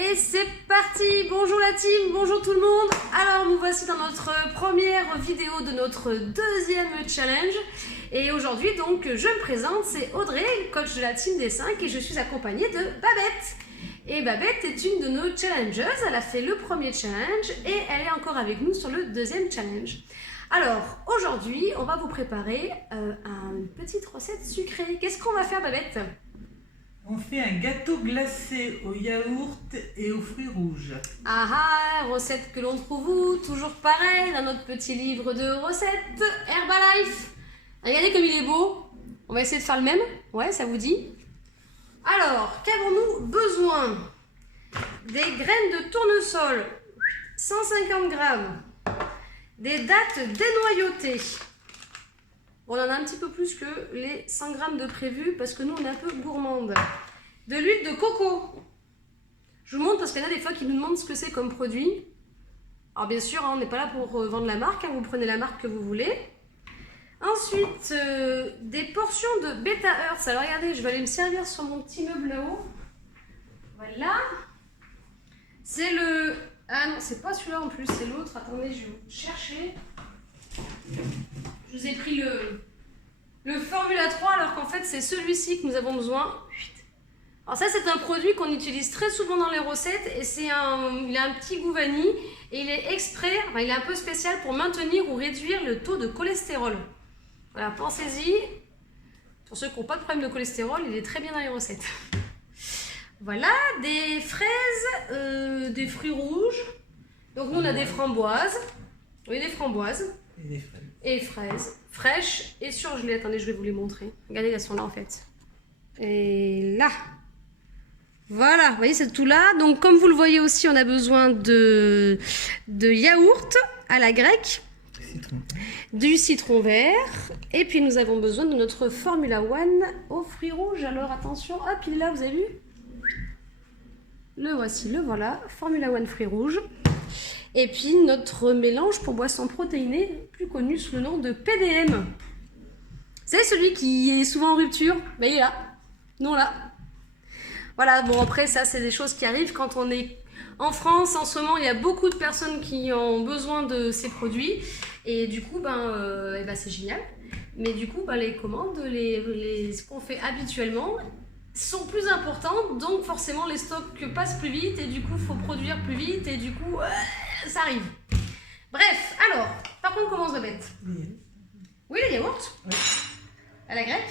Et c'est parti! Bonjour la team, bonjour tout le monde! Alors nous voici dans notre première vidéo de notre deuxième challenge. Et aujourd'hui donc je me présente, c'est Audrey, coach de la team des 5 et je suis accompagnée de Babette. Et Babette est une de nos challengeuses, elle a fait le premier challenge et elle est encore avec nous sur le deuxième challenge. Alors aujourd'hui on va vous préparer une petite recette sucrée. Qu'est-ce qu'on va faire Babette? On fait un gâteau glacé au yaourt et aux fruits rouges. Ah ah, recette que l'on trouve où? Toujours pareil, dans notre petit livre de recettes Herbalife. Regardez comme il est beau. On va essayer de faire le même. Ouais, ça vous dit? Alors, qu'avons-nous besoin? Des graines de tournesol, 150 grammes. Des dattes dénoyautées. On en a un petit peu plus que les 100 grammes de prévu parce que nous on est un peu gourmande. De l'huile de coco. Je vous montre parce qu'il y en a des fois qui nous demandent ce que c'est comme produit. Alors bien sûr, on n'est pas là pour vendre la marque, vous prenez la marque que vous voulez. Ensuite, des portions de Beta Earth. Alors regardez, je vais aller me servir sur mon petit meuble là-haut. Voilà. C'est le... Ah non, c'est pas celui-là en plus, c'est l'autre. Attendez, je vais vous chercher. Je vous ai pris le Formula 3 alors qu'en fait c'est celui-ci que nous avons besoin. Alors ça c'est un produit qu'on utilise très souvent dans les recettes et il a un petit goût vanille et il est exprès, enfin il est un peu spécial pour maintenir ou réduire le taux de cholestérol. Voilà, pensez-y. Pour ceux qui n'ont pas de problème de cholestérol, il est très bien dans les recettes. Voilà, des fraises, des fruits rouges. Donc nous on a des framboises. Oui, des framboises. Et des fraises. Et fraises fraîches et surgelées. Attendez, je vais vous les montrer. Regardez, elles sont là en fait. Et là. Voilà, vous voyez, c'est tout là. Donc, comme vous le voyez aussi, on a besoin de yaourt à la grecque, du citron vert. Et puis, nous avons besoin de notre Formula One aux fruits rouges. Alors, attention, hop, il est là, vous avez vu? Le voici, le voilà. Formula One fruits rouges. Et puis notre mélange pour boisson protéinée, plus connu sous le nom de PDM. C'est celui qui est souvent en rupture, mais il est là. Nous là. Voilà, bon après ça c'est des choses qui arrivent quand on est en France. En ce moment il y a beaucoup de personnes qui ont besoin de ces produits. Et du coup c'est génial. Mais du coup les commandes, ce qu'on fait habituellement sont plus importantes. Donc forcément les stocks passent plus vite. Et du coup il faut produire plus vite. Et du coup... ça arrive. Bref, alors, par contre, comment on se bête? Oui, les yaourts. Oui. À la grecque.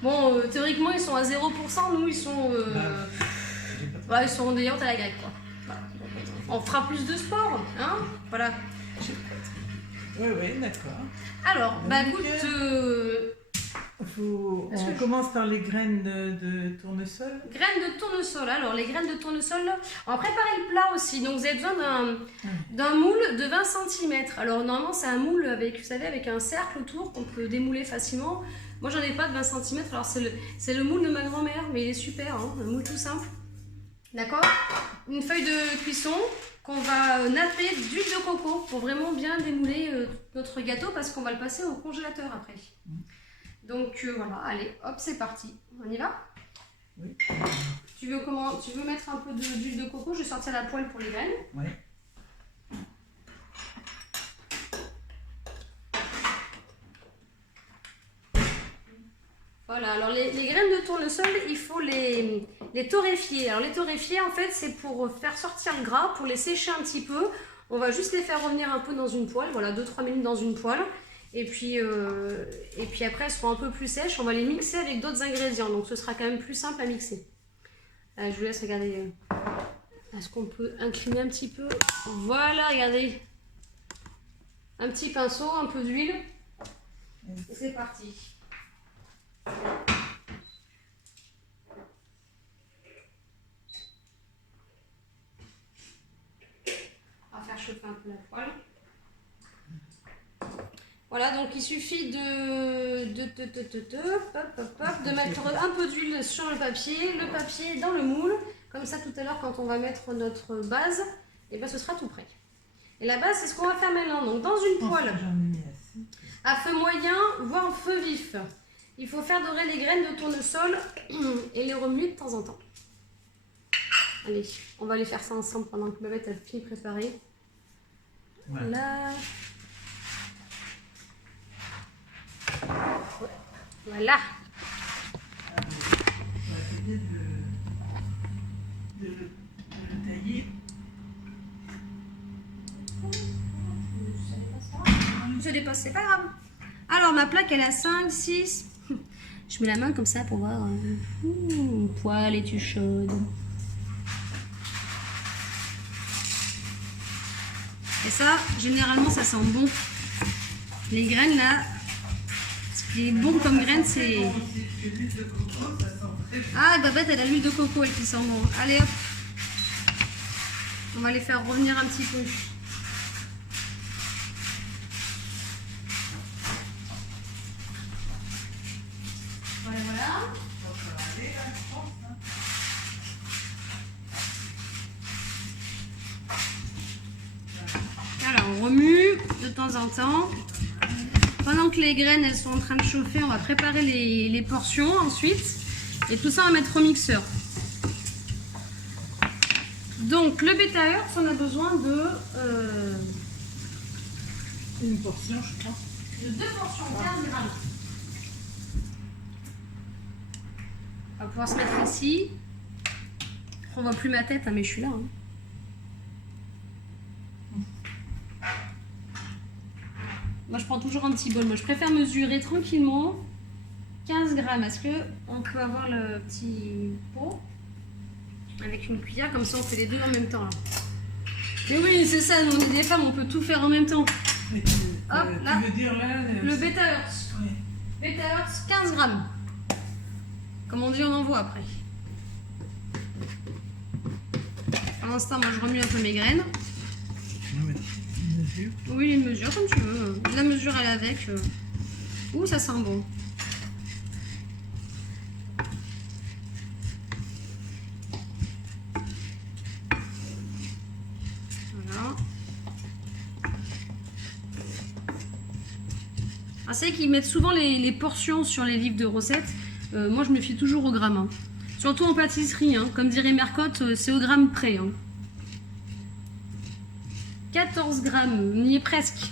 Bon, théoriquement, ils sont à 0%. Nous, ils sont des yaourts à la grecque, quoi. Voilà. On fera plus de sport, hein? Voilà. Oui, d'accord. Alors, écoute... On commence par les graines de tournesol. Graines de tournesol. Alors, les graines de tournesol, on va préparer le plat aussi. Donc, vous avez besoin d'un moule de 20 cm. Alors, normalement, c'est un moule avec, vous savez, avec un cercle autour qu'on peut démouler facilement. Moi, j'en ai pas de 20 cm. Alors, c'est le moule de ma grand-mère, mais il est super, hein, un moule tout simple. D'accord? Une feuille de cuisson qu'on va napper d'huile de coco pour vraiment bien démouler notre gâteau parce qu'on va le passer au congélateur après. Donc voilà, allez, hop, c'est parti. On y va? Oui. Tu veux mettre un peu d'huile de coco? Je vais sortir la poêle pour les graines. Oui. Voilà, alors les graines de tournesol, il faut les torréfier. Alors les torréfier, en fait, c'est pour faire sortir le gras, pour les sécher un petit peu. On va juste les faire revenir un peu dans une poêle, voilà, 2-3 minutes dans une poêle. Et puis après, elles seront un peu plus sèches. On va les mixer avec d'autres ingrédients. Donc, ce sera quand même plus simple à mixer. Je vous laisse regarder. Est-ce qu'on peut incliner un petit peu? Voilà, regardez. Un petit pinceau, un peu d'huile. Et c'est parti. On va faire chauffer un peu la poêle. Voilà, donc il suffit de mettre un peu d'huile sur le papier dans le moule. Comme ça, tout à l'heure, quand on va mettre notre base, et ce sera tout prêt. Et la base, c'est ce qu'on va faire maintenant. Donc, dans une poêle à feu moyen, voire feu vif, il faut faire dorer les graines de tournesol et les remuer de temps en temps. Allez, on va aller faire ça ensemble pendant que Babette a fini de préparer. Voilà. Voilà. On va essayer de le tailler. Je dépasse, c'est pas grave. Alors, ma plaque, elle a 5, 6. Je mets la main comme ça pour voir. Poêle, es-tu chaude? Et ça, généralement, ça sent bon. Les graines, là, ce qui est bon comme graines, c'est... Ah, Babette, elle a l'huile de coco, elle qui sent bon. Allez, hop. On va les faire revenir un petit peu. Voilà. Alors, on remue de temps en temps. Pendant que les graines elles sont en train de chauffer, on va préparer les portions ensuite. Et tout ça, on va mettre au mixeur. Donc, le bêta herbs, on a besoin de... Une portion, je crois. De 2 portions, 15 grammes. On va pouvoir se mettre ici. On voit plus ma tête, hein, mais je suis là. Hein. Moi, je prends toujours un petit bol. Moi, je préfère mesurer tranquillement 15 grammes. Est-ce qu'on peut avoir le petit pot avec une cuillère? Comme ça, on fait les deux en même temps. Là. Et oui, c'est ça. Nous, on est des femmes, on peut tout faire en même temps. Hop, là. Tu veux dire là Le bêta herbs. Oui. Bêta herbs, 15 grammes. Comme on dit, on en voit après. Pour l'instant, moi, je remue un peu mes graines. Oui, une mesure, comme tu veux. La mesure, elle est avec. Ouh, ça sent bon. Voilà. Ah, c'est vrai qu'ils mettent souvent les portions sur les livres de recettes. Moi, je me fie toujours au gramme. Hein. Surtout en pâtisserie. Hein. Comme dirait Mercotte, c'est au gramme près. Hein. 14 grammes, on y est presque.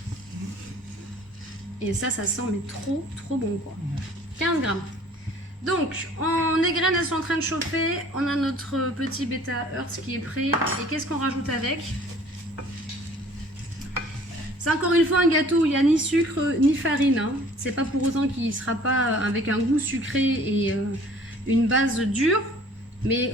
Et ça sent mais trop bon quoi. 15 grammes. Donc, les graines elles sont en train de chauffer. On a notre petit bêta herbs qui est prêt. Et qu'est-ce qu'on rajoute avec? C'est encore une fois un gâteau où il n'y a ni sucre ni farine. Hein. C'est pas pour autant qu'il ne sera pas avec un goût sucré et une base dure. Mais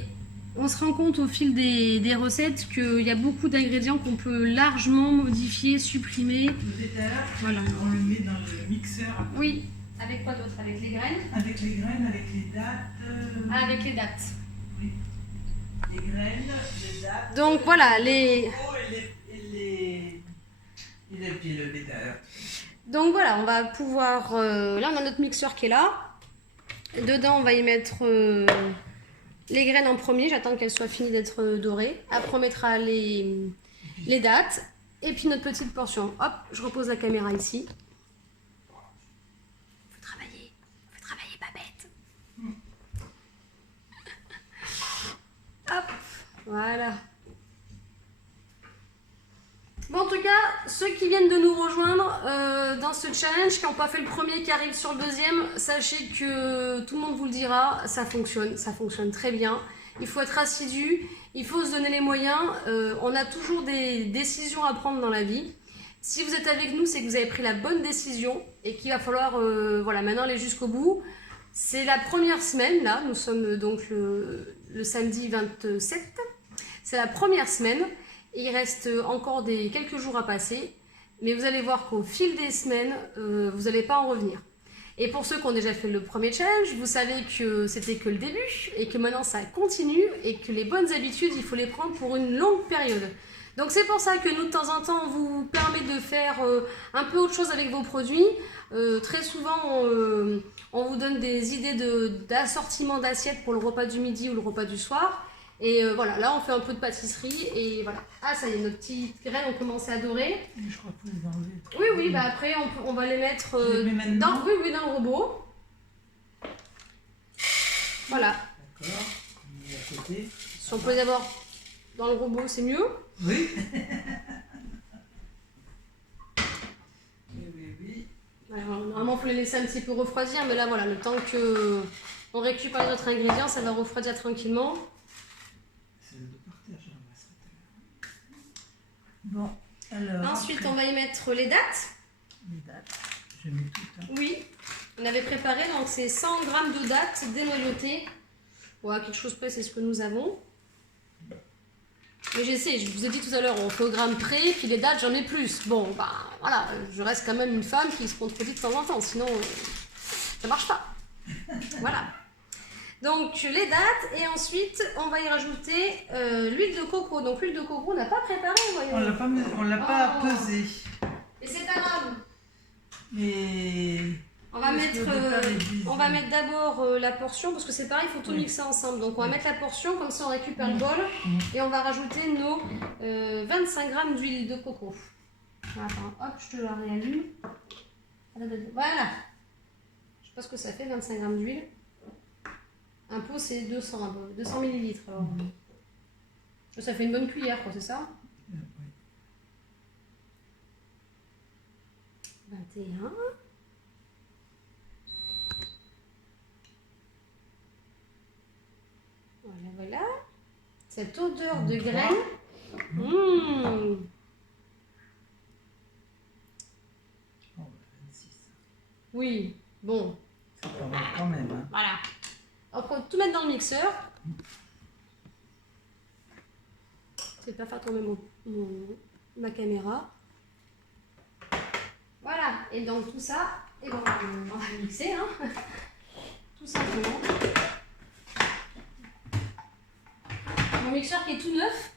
on se rend compte au fil des recettes qu'il y a beaucoup d'ingrédients qu'on peut largement modifier, supprimer. Le bêta herbs, voilà. On le met dans le mixeur. Oui. Avec quoi d'autre? Avec les graines? Avec les graines, avec les dattes. Ah, avec les dattes. Oui. Les graines, les dattes. Donc voilà, les... Et puis le bêta herbs. Donc voilà, on va pouvoir... là, on a notre mixeur qui est là. Dedans, on va y mettre les graines en premier. J'attends qu'elles soient finies d'être dorées. Après, on mettra les dattes. Et puis notre petite portion. Hop, je repose la caméra ici. Faut travailler Babette. Hop, voilà. Bon, en tout cas, ceux qui viennent de nous rejoindre dans ce challenge, qui n'ont pas fait le premier, qui arrivent sur le deuxième, sachez que tout le monde vous le dira, ça fonctionne très bien. Il faut être assidu, il faut se donner les moyens. On a toujours des décisions à prendre dans la vie. Si vous êtes avec nous, c'est que vous avez pris la bonne décision et qu'il va falloir voilà, maintenant aller jusqu'au bout. C'est la première semaine, là, nous sommes donc le samedi 27. C'est la première semaine. Il reste encore quelques jours à passer, mais vous allez voir qu'au fil des semaines, vous n'allez pas en revenir. Et pour ceux qui ont déjà fait le premier challenge, vous savez que c'était que le début et que maintenant ça continue et que les bonnes habitudes, il faut les prendre pour une longue période. Donc c'est pour ça que nous, de temps en temps, on vous permet de faire un peu autre chose avec vos produits. Très souvent, on vous donne des idées d'assortiment d'assiettes pour le repas du midi ou le repas du soir. Et voilà, là on fait un peu de pâtisserie et voilà. Ah, ça y est, nos petites graines ont commencé à dorer. Je crois qu'il faut les enlever. Oui, bah après on va les mettre dans le robot. Voilà. D'accord, on met à côté. Si on peut les avoir dans le robot, c'est mieux. Oui. Oui. Alors, normalement, il faut les laisser un petit peu refroidir, mais là, voilà, le temps que on récupère les autres ingrédients, ça va refroidir tranquillement. C'est de partage, on va se Bon, alors. Ensuite, après, on va y mettre les dates. les dates. Je mets tout. Hein. Oui, on avait préparé, donc c'est 100 g de dates dénoyautées. Voilà, quelque chose près, c'est ce que nous avons. Mais j'essaie, je vous ai dit tout à l'heure, on fait au gramme près, puis les dates, j'en ai plus. Bon, bah voilà, je reste quand même une femme qui se contredit de temps en temps, sinon ça marche pas. Voilà. Donc les dates, et ensuite on va y rajouter l'huile de coco. Donc l'huile de coco, on n'a pas préparé, voyons. On l'a pas pesé. Et c'est pas grave. Mais. On va mettre d'abord la portion, parce que c'est pareil, il faut tout mixer ensemble. Donc on va mettre la portion, comme ça on récupère le bol, et on va rajouter nos 25 g d'huile de coco. Attends, hop, je te la réallume. Voilà. Je sais pas ce que ça fait, 25 g d'huile. Un pot c'est 200 ml. Alors. Ça fait une bonne cuillère, quoi, c'est ça? 21. Voilà. Cette odeur de graines. Oh, 26. Oui, bon. C'est pas mal quand même. Hein. Voilà. On va tout mettre dans le mixeur. Je vais pas faire tomber ma caméra. Voilà. Et donc tout ça, et bon, on va mixer. Hein. Tout simplement. Mon mixeur qui est tout neuf,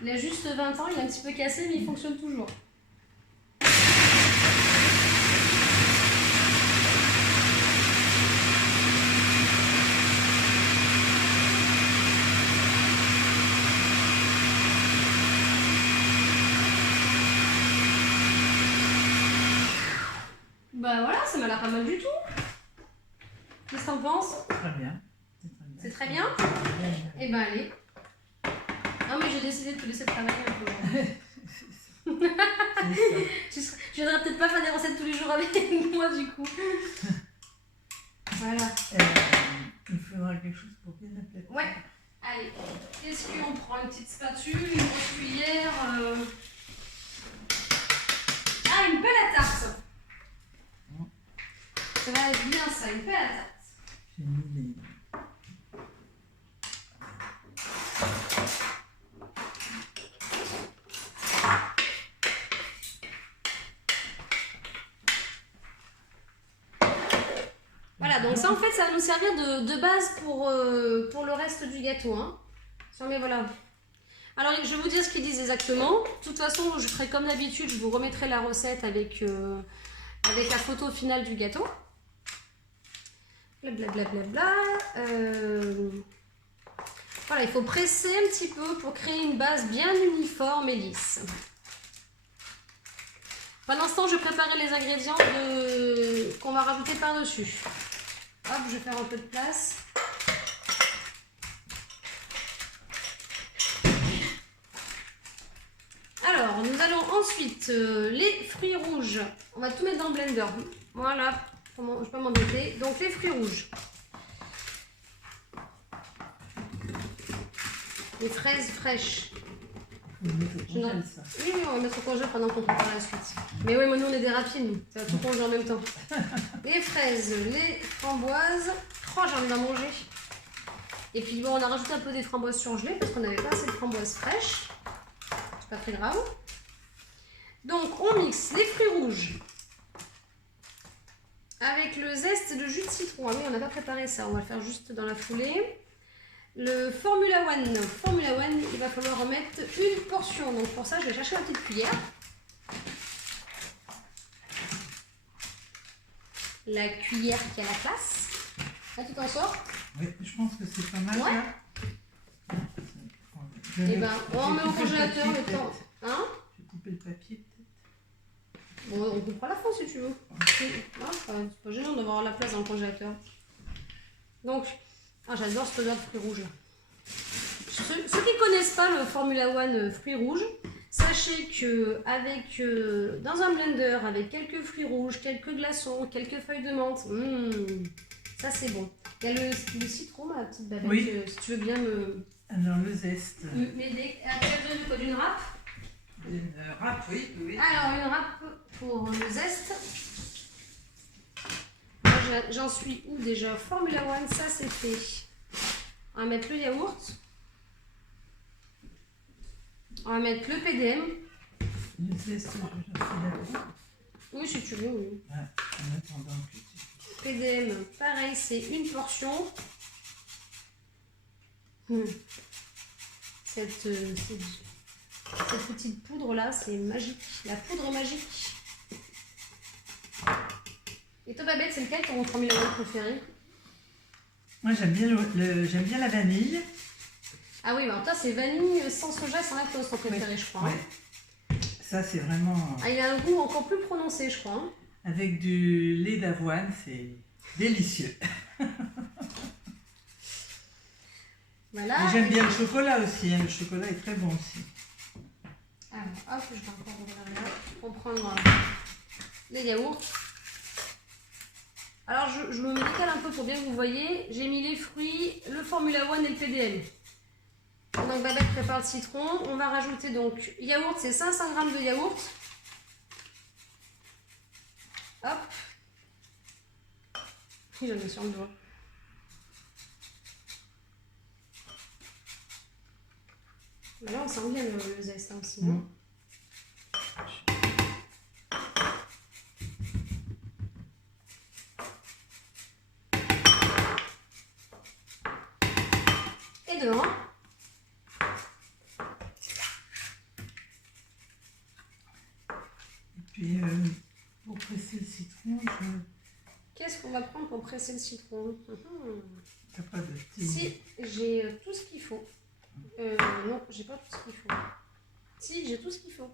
il a juste 20 ans, il est un petit peu cassé mais il fonctionne toujours. Bah voilà, ça m'a l'air pas mal du tout. Qu'est-ce que t'en penses? Très bien. C'est très bien? Eh ben allez. Non mais j'ai décidé de te laisser travailler un peu. Tu viendras peut-être pas faire des recettes tous les jours avec moi du coup. Voilà. Il faudra quelque chose pour bien appeler. Ouais. Allez. Qu'est-ce qu'on prend? Une petite spatule, une grosse cuillère. Ah, une pelle à tarte. Ça va être bien ça, une pelle à tarte. J'ai mis les... Voilà, donc ça en fait ça va nous servir de base pour le reste du gâteau. Hein. Mais voilà. Alors je vais vous dire ce qu'ils disent exactement. De toute façon, je ferai comme d'habitude, je vous remettrai la recette avec la photo finale du gâteau. Blablabla. Voilà, il faut presser un petit peu pour créer une base bien uniforme et lisse. Pendant ce temps, je vais préparer les ingrédients qu'on va rajouter par-dessus. Hop, je vais faire un peu de place. Alors, nous allons ensuite les fruits rouges. On va tout mettre dans le blender. Voilà, je ne vais pas m'embêter. Donc, les fruits rouges. Les fraises fraîches. Oui, oui, on va mettre au congé pendant qu'on prépare la suite. Mais oui, mais nous on est des rapides, ça va tout congeler en même temps. Les fraises, les framboises. Oh, j'ai envie d'en manger. Et puis bon, on a rajouté un peu des framboises surgelées parce qu'on n'avait pas assez de framboises fraîches. C'est pas très grave. Donc on mixe les fruits rouges avec le zeste de jus de citron. Ah oui, on n'a pas préparé ça, on va le faire juste dans la foulée. Le Formula One, il va falloir remettre une portion. Donc pour ça, je vais chercher ma petite cuillère. La cuillère qui a la place. Là, tu t'en sors? Oui, je pense que c'est pas mal. Ouais. Là. Et ben, on met au congélateur le temps. Hein? Je vais couper le papier peut-être. Bon, on coupera la fin si tu veux. C'est pas gênant d'avoir la place dans le congélateur. Donc, ah, j'adore cette odeur de fruits rouges. Je ceux qui ne connaissent pas le Formula One fruits rouges, sachez que dans un blender, avec quelques fruits rouges, quelques glaçons, quelques feuilles de menthe, ça c'est bon. Il y a le citron, ma petite babette, oui. Si tu veux bien alors le zeste. M'aider. Tu as besoin de quoi, d'une râpe? Une râpe, oui. Alors une râpe pour le zeste. Moi j'en suis où déjà? Formula One, ça c'est fait. On va mettre le yaourt. On va mettre le PDM. Le zeste, je vais là. Oui, si tu veux, oui. Ah, en attendant que tu... PDM, pareil, c'est une portion. Cette petite poudre là, c'est magique. La poudre magique. Et toi, Babette, c'est lequel ton Formula One préféré? Moi, j'aime bien la vanille. Ah oui, bah toi, c'est vanille sans soja, sans lactose ton préféré, je crois. Ouais. Ça, c'est vraiment... Ah, il a un goût encore plus prononcé, je crois. Avec du lait d'avoine, c'est délicieux. Voilà. J'aime bien le chocolat aussi, le chocolat est très bon aussi. Alors, hop, je vais encore ouvrir là pour prendre les yaourts. Alors, je me décale un peu pour bien que vous voyez. J'ai mis les fruits, le Formula One et le PDM. Donc, Babette prépare le citron. On va rajouter donc yaourt, c'est 500 g de yaourt. Hop. J'en ai sur le doigt. Là, on sent bien le zeste hein, aussi. Et devant. Et puis, pour presser le citron, Qu'est-ce qu'on va prendre pour presser le citron? T'as pas de petit... Si, j'ai tout ce qu'il faut. Non, j'ai pas tout ce qu'il faut. Si, j'ai tout ce qu'il faut.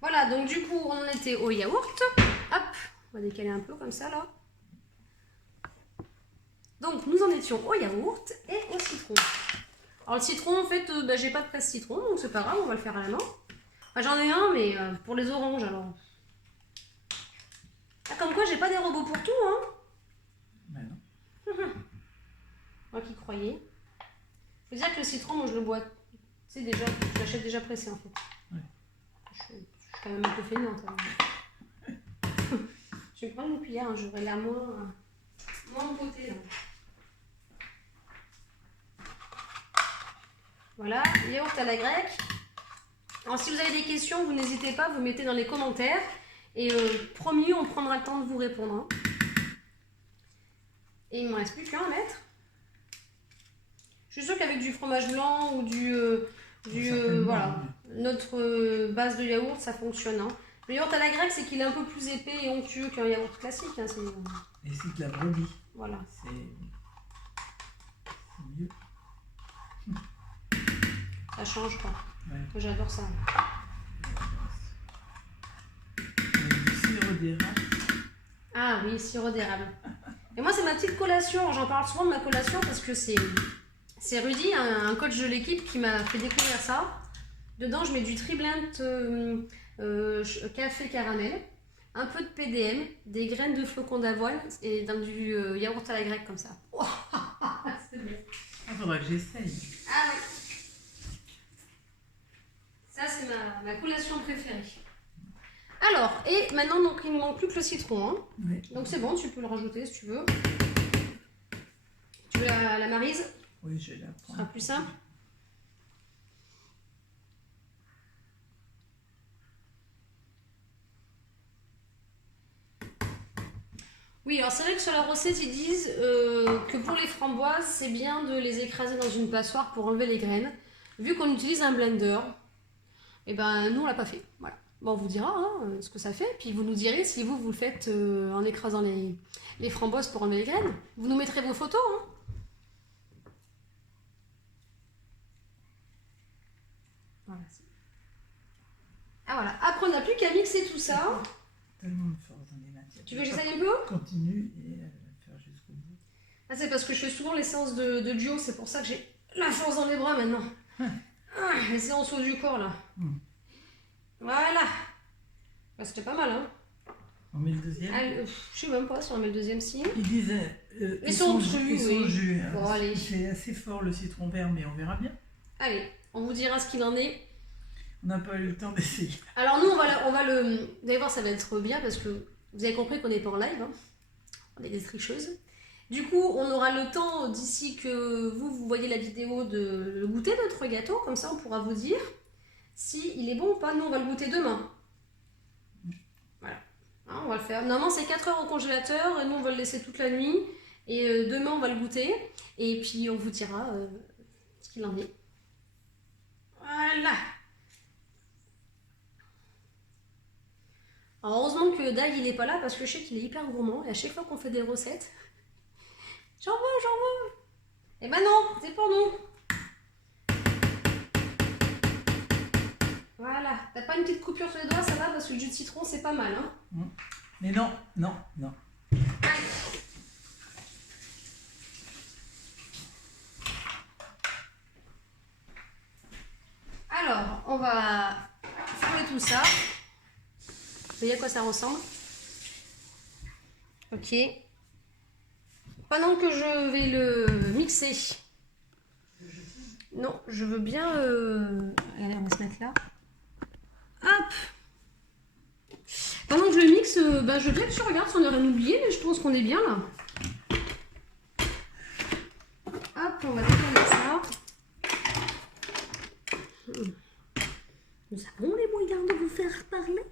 Voilà, donc du coup, on en était au yaourt. Hop, on va décaler un peu comme ça là. Donc, nous en étions au yaourt et au citron. Alors, le citron, en fait, j'ai pas de presse citron, donc c'est pas grave, on va le faire à la main. Enfin, j'en ai un, mais pour les oranges, alors. Ah, comme quoi, j'ai pas des robots pour tout, hein. Ben non. Moi qui croyais. Faut dire que le citron, moi, je le bois. Tu sais, déjà, je l'achète déjà pressé, en fait. Ouais. Je suis quand même un peu feignante. Hein. Je vais prendre une cuillère, hein, j'aurai la moins potée, là. Voilà, yaourt à la grecque. Alors si vous avez des questions, vous n'hésitez pas, vous mettez dans les commentaires. Et promis, on prendra le temps de vous répondre. Hein. Et il ne me reste plus qu'un à mettre. Je suis sûre qu'avec du fromage blanc ou voilà, notre base de yaourt, ça fonctionne. Hein. Le yaourt à la grecque, c'est qu'il est un peu plus épais et onctueux qu'un yaourt classique. Hein, et c'est de la brebis. Voilà. C'est mieux. Ça change pas. Ouais. J'adore ça. Avec du sirop d'érable. Ah oui, sirop d'érable. Et moi, c'est ma petite collation. J'en parle souvent de ma collation parce que c'est Rudy, un coach de l'équipe, qui m'a fait découvrir ça. Dedans, je mets du Triblent café caramel, un peu de PDM, des graines de flocons d'avoine et dans du yaourt à la grecque comme ça. Oh, c'est bon. Il faudra que j'essaye. Ah oui. Ça, c'est ma collation préférée. Alors, et maintenant, donc, il ne manque plus que le citron. Hein. Oui. Donc c'est bon, tu peux le rajouter si tu veux. Tu veux la maryse? Oui, je vais la prendre. Ce sera plus simple. Oui, alors c'est vrai que sur la recette, ils disent que pour les framboises, c'est bien de les écraser dans une passoire pour enlever les graines. Vu qu'on utilise un blender, et ben nous on l'a pas fait. Voilà. Bon, on vous dira hein, ce que ça fait, puis vous nous direz si vous le faites en écrasant les framboises pour enlever les graines. Vous nous mettrez vos photos. Hein. Voilà. Ah voilà, après on n'a plus qu'à mixer tout ça. Tellement de force dans les matières. Tu veux que j'essaye un peu? Continue et faire jusqu'au bout. Ah, c'est parce que je fais souvent les séances de duo, c'est pour ça que j'ai la force dans les bras maintenant. Les séances haut du corps là. Voilà. Bah, c'était pas mal, hein. On met le deuxième. Ah, je sais même pas si on met le deuxième signe. Il disait. Et son jus, oui. Jus, hein. Bon, allez. C'est assez fort le citron vert, mais on verra bien. Allez, on vous dira ce qu'il en est. On n'a pas eu le temps d'essayer. Alors nous, on va le... Vous allez voir, ça va être bien parce que vous avez compris qu'on n'est pas en live. Hein. On est des tricheuses. Du coup, on aura le temps, d'ici que vous voyez la vidéo, de le goûter, notre gâteau. Comme ça, on pourra vous dire si il est bon ou pas. Nous, on va le goûter demain. Voilà. Hein, on va le faire. Normalement, c'est 4 heures au congélateur. Et nous, on va le laisser toute la nuit. Et demain, on va le goûter. Et puis, on vous dira ce qu'il en est. Voilà. Alors, heureusement que Dag il est pas là parce que je sais qu'il est hyper gourmand et à chaque fois qu'on fait des recettes, j'en veux. Eh ben non, c'est pour nous. Voilà, t'as pas une petite coupure sur les doigts, ça va parce que le jus de citron c'est pas mal, hein. Mais non. Allez. Alors, on va fermer tout ça. Vous voyez à quoi ça ressemble? Ok. Pendant que je vais le mixer. Non, je veux bien... Allez, on va se mettre là. Hop. Pendant que je le mixe, je veux bien que tu regardes si on aurait oublié, mais je pense qu'on est bien là. Hop, on va décaler ça. Nous avons les moyens de vous faire parler.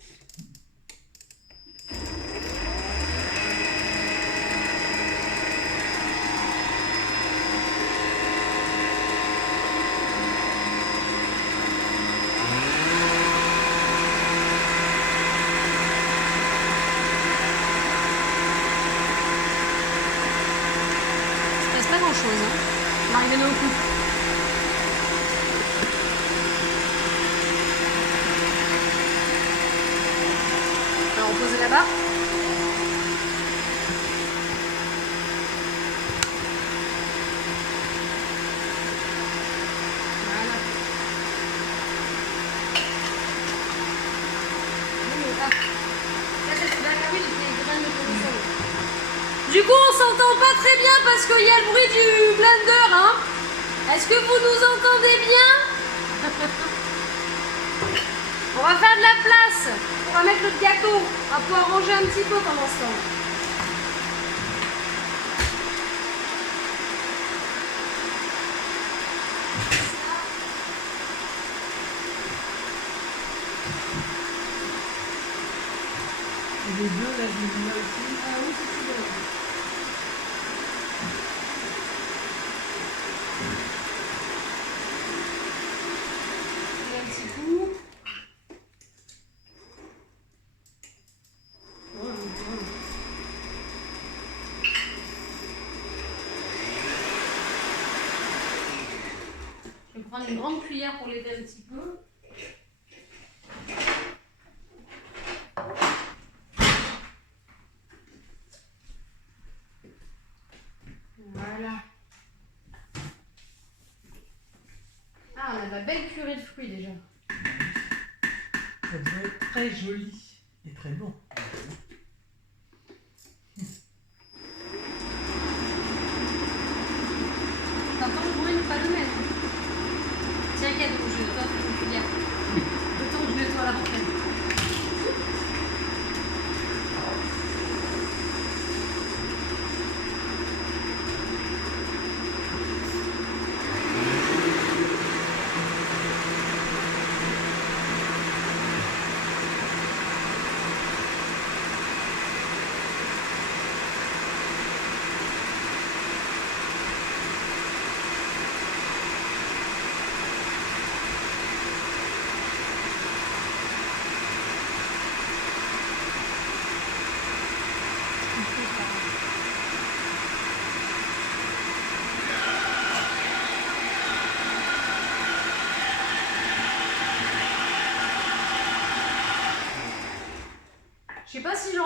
Pas grand chose, hein. On va arriver dans le coup. Alors on pose là-bas. Voilà. Ça c'est tout d'accord, oui, les graines de tournesol. Du coup, on s'entend pas très bien parce qu'il y a le bruit du blender, hein. Est-ce que vous nous entendez bien? On va faire de la place. On va mettre le gâteau. On va pouvoir ranger un petit peu pendant ce temps. Et les deux, là, je les mets là aussi. Ah oui, c'est tout bon. Un petit coup. Je vais prendre une grande cuillère pour l'aider un petit peu. Voilà. Ah, on a de la belle purée de fruits déjà. Ça doit être très joli et très bon. T'entends le bruit, pas le même. Tiens, cadeau, je t'offre une cuillère. Le temps que je nettoie la rentrée.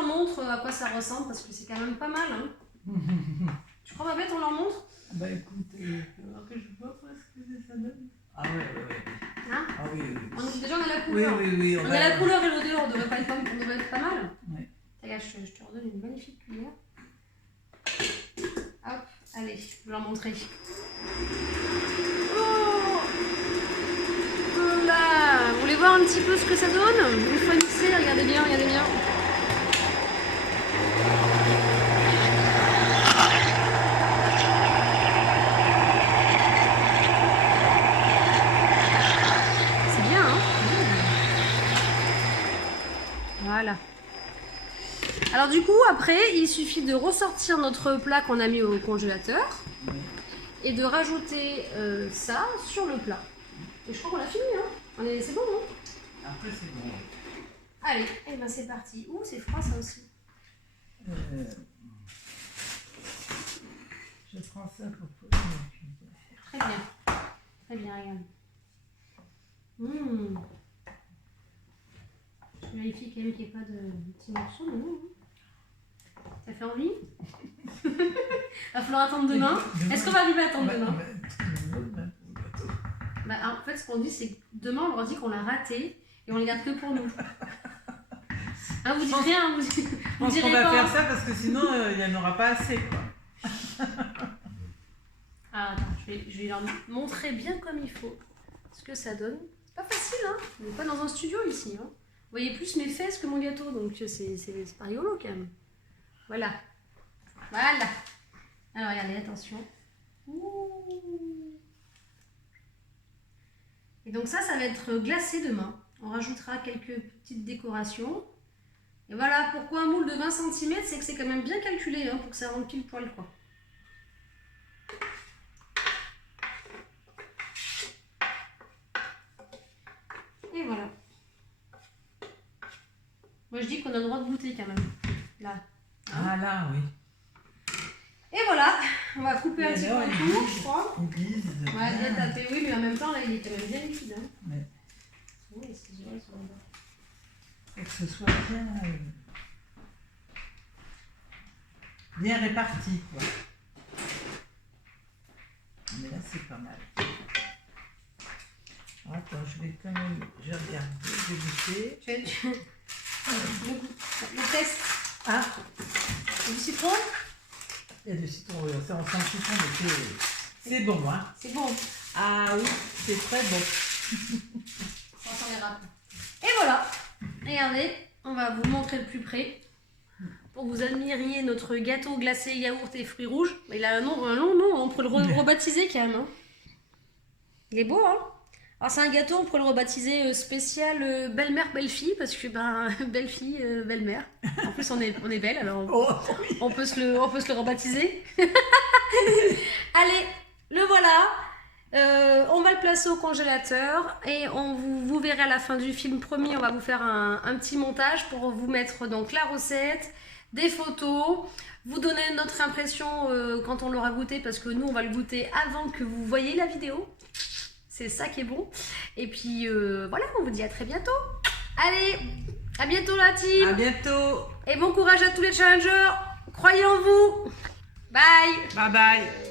leur montre à quoi ça ressemble parce que c'est quand même pas mal. Hein. Tu crois, Babette, on leur montre? Bah écoute, alors que je vois pas ce que ça donne. Ah ouais. Hein? Ah oui. Déjà, on a la couleur. Oui. On a la couleur et l'odeur, on devrait être pas mal. Ouais. Regarde, je te redonne une magnifique cuillère. Hop, allez, je vais leur montrer. Oh là, vous voulez voir un petit peu ce que ça donne? Une fois mixé, regardez bien. C'est bien, hein? Voilà. Alors du coup, après, il suffit de ressortir notre plat qu'on a mis au congélateur et de rajouter ça sur le plat. Et je crois qu'on l'a fini, hein? C'est bon, non? Après, c'est bon. Allez, et ben c'est parti. Ouh, c'est froid ça aussi. Je prends ça pour poser ma cuillère. Très bien, regarde. Je vérifie quand même qu'il n'y ait pas de petits morceaux, mais non. Ça fait envie? Va falloir attendre demain. Est-ce qu'on va arriver à attendre demain? Bah, en fait, ce qu'on dit, c'est que demain, on leur dit qu'on l'a raté et on le garde que pour nous. Ah, vous dites rien, vous Je pense qu'on va faire ça parce que sinon, il n'y en aura pas assez, quoi. Ah, attends, je vais leur montrer bien comme il faut ce que ça donne. C'est pas facile, hein? On n'est pas dans un studio ici, hein? Vous voyez plus mes fesses que mon gâteau, donc c'est pas rigolo quand même. Voilà. Alors regardez, attention. Ouh. Et donc ça va être glacé demain. On rajoutera quelques petites décorations. Et voilà, pourquoi un moule de 20 cm, c'est que c'est quand même bien calculé hein, pour que ça rentre pile poil, quoi. Et voilà. Moi je dis qu'on a le droit de goûter quand même. Là. Hein? Ah là, oui. Et voilà, on va couper un petit peu le tour, je crois. Il glisse. Ouais, bien tapé, oui, mais en même temps, là, il est quand même bien liquide. Hein. Ouais. Oui, c'est génial, sur le bord. Faut que ce soit bien réparti, quoi. Mais là, c'est pas mal. Attends, je vais quand même... Je regarde, je vais goûter. Le test. Ah, Du citron? il y a du citron, oui, on sent le citron, mais c'est bon, hein. C'est bon. Ah oui, c'est très bon. Ça sent les râpes. Et voilà. Regardez, on va vous le montrer de plus près. Pour que vous admiriez notre gâteau glacé yaourt et fruits rouges. Il a un long nom, on peut le rebaptiser quand même. Hein. Il est beau, hein? Alors c'est un gâteau, on pourrait le rebaptiser spécial belle-mère, belle-fille, parce que belle-fille, belle-mère. En plus on est belle, alors on peut se le rebaptiser. Allez, le voilà. On va le placer au congélateur et vous verrez à la fin du film, promis, on va vous faire un petit montage pour vous mettre donc la recette, des photos, vous donner notre impression quand on l'aura goûté, parce que nous on va le goûter avant que vous voyez la vidéo. C'est ça qui est bon. Et puis voilà, on vous dit à très bientôt. Allez, à bientôt la team. À bientôt. Et bon courage à tous les challengers. Croyez en vous. Bye. Bye bye.